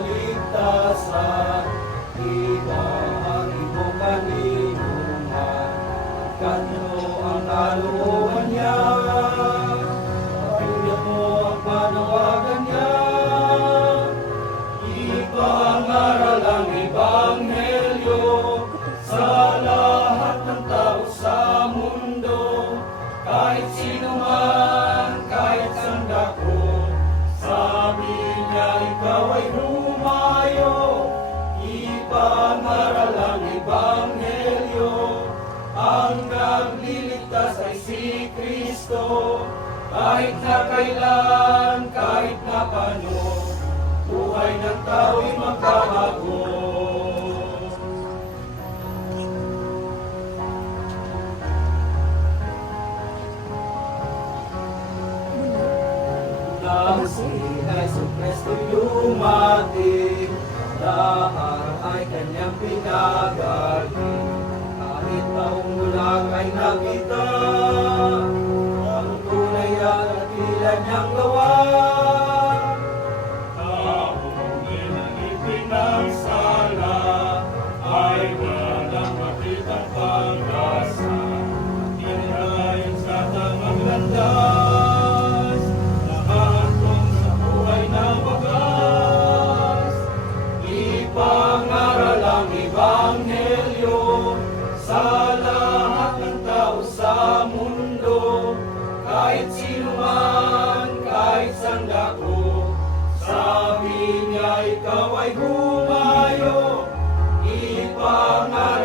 kaligtasan, kita ang iyong kanilungan, kanyo ang kalooban niya, pakinggan mo ang panawagan niya, ipangaral ang Ebanghelyo sa lahat ng tao sa mundo, kahit sino man. Humayo, ipangaral ang Ebanghelyo. Ang ay si Kristo, kahit na kailan, kahit na paano, buhay ng tao'y magbabago. Nang si Jesu Cristo lumating, lahat ay kanyang pinagaling. Kahit taong bulag ay nakita, ang tunay at tila niyang gawa. Taong inang ipinagsala, ay walang makitang pagkain. ipangaral ang Ebanghelyo sa lahat ng tao sa mundo, kahit sino man, kahit sandako. Sabi niya, ikaw ay humayo, ipangaral